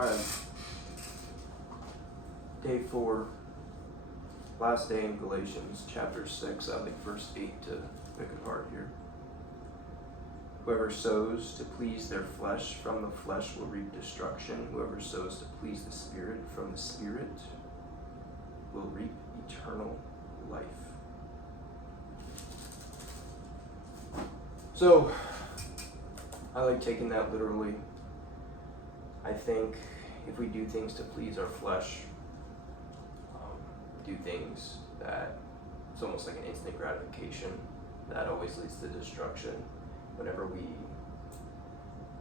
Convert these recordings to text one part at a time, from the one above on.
Alright, day 4, last day in Galatians chapter 6, I think verse 8 to pick apart here. Whoever sows to please their flesh from the flesh will reap destruction. Whoever sows to please the Spirit from the Spirit will reap eternal life. So, I like taking that literally. I think if we do things to please our flesh, do things that it's almost like an instant gratification, that always leads to destruction. Whenever we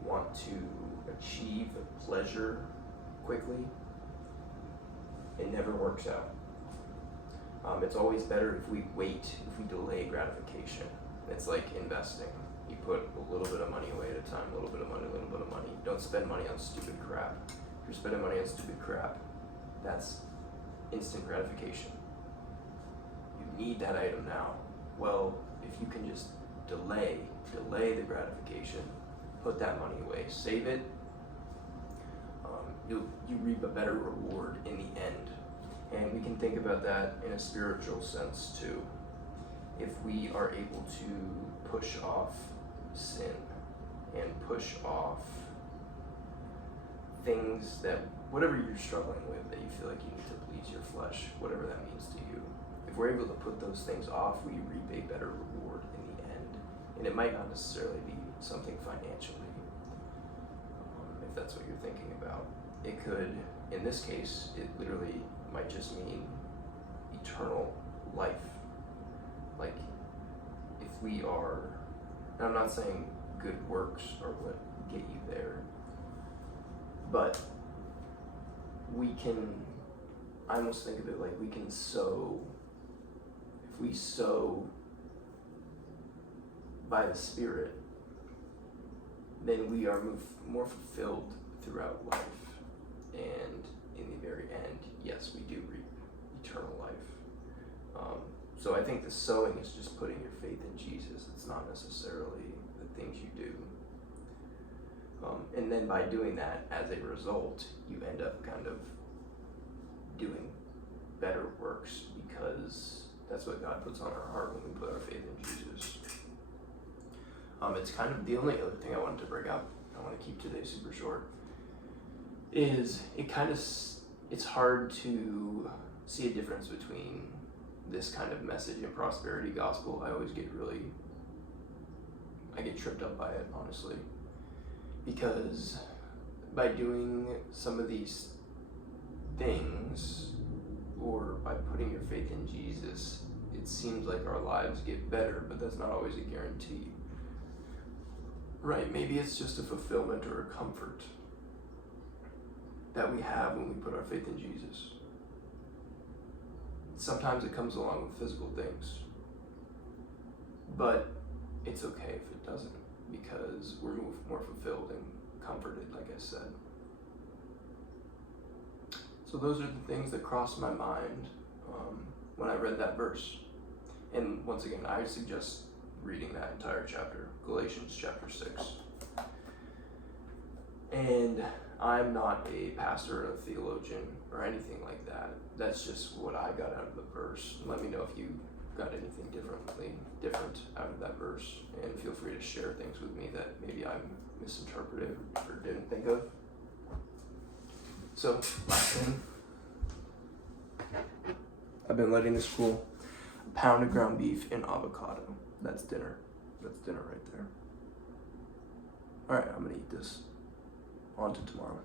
want to achieve a pleasure quickly, it never works out. It's always better if we wait, if we delay gratification. It's like investing. You put a little bit of money away at a time, a little bit of money, a little bit of money. Don't spend money on stupid crap. If you're spending money on stupid crap, that's instant gratification. You need that item now. Well, if you can just delay the gratification, put that money away, save it, you reap a better reward in the end. And we can think about that in a spiritual sense too. If we are able to push off sin and push off things that, whatever you're struggling with, that you feel like you need to please your flesh, whatever that means to you, if we're able to put those things off, we reap a better reward in the end. And it might not necessarily be something financially, if that's what you're thinking about. It could, in this case, it literally might just mean eternal life. Like, if we are, and I'm not saying good works are what get you there, but we can, I almost think of it like we can sow, if we sow by the Spirit, then we are more fulfilled throughout life. And in the very end, yes, we do reap eternal life. So I think the sowing is just putting your faith in Jesus. It's not necessarily the things you do. And then by doing that, as a result, you end up kind of doing better works, because that's what God puts on our heart when we put our faith in Jesus. It's kind of the only other thing I wanted to bring up. I want to keep today super short. Is it's hard to see a difference between this kind of message and prosperity gospel. I get tripped up by it, honestly, because by doing some of these things, or by putting your faith in Jesus, it seems like our lives get better, but that's not always a guarantee. Right? Maybe it's just a fulfillment or a comfort that we have when we put our faith in Jesus. Sometimes it comes along with physical things, but it's okay if it doesn't, because we're more fulfilled and comforted, like I said. So those are the things that crossed my mind when I read that verse. And once again, I suggest reading that entire chapter, Galatians chapter 6. And I'm not a pastor or a theologian or anything like that. That's just what I got out of the verse. Let me know if you got anything different out of that verse, and feel free to share things with me that maybe I misinterpreted or didn't think of. So, last thing. I've been letting this cool. A pound of ground beef and avocado. That's dinner. That's dinner right there. Alright, I'm gonna eat this. On to tomorrow.